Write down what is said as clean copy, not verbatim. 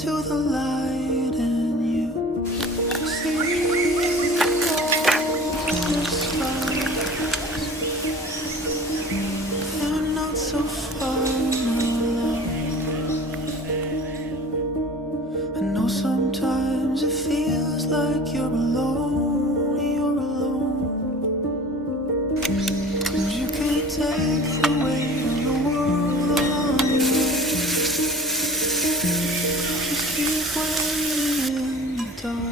to the light in you. See all the stars, they're not so far, my love. I know sometimes it feels like you're alone, you're alone. 'Cause you can't take the weight of the world on you. Just keep waiting in the dark.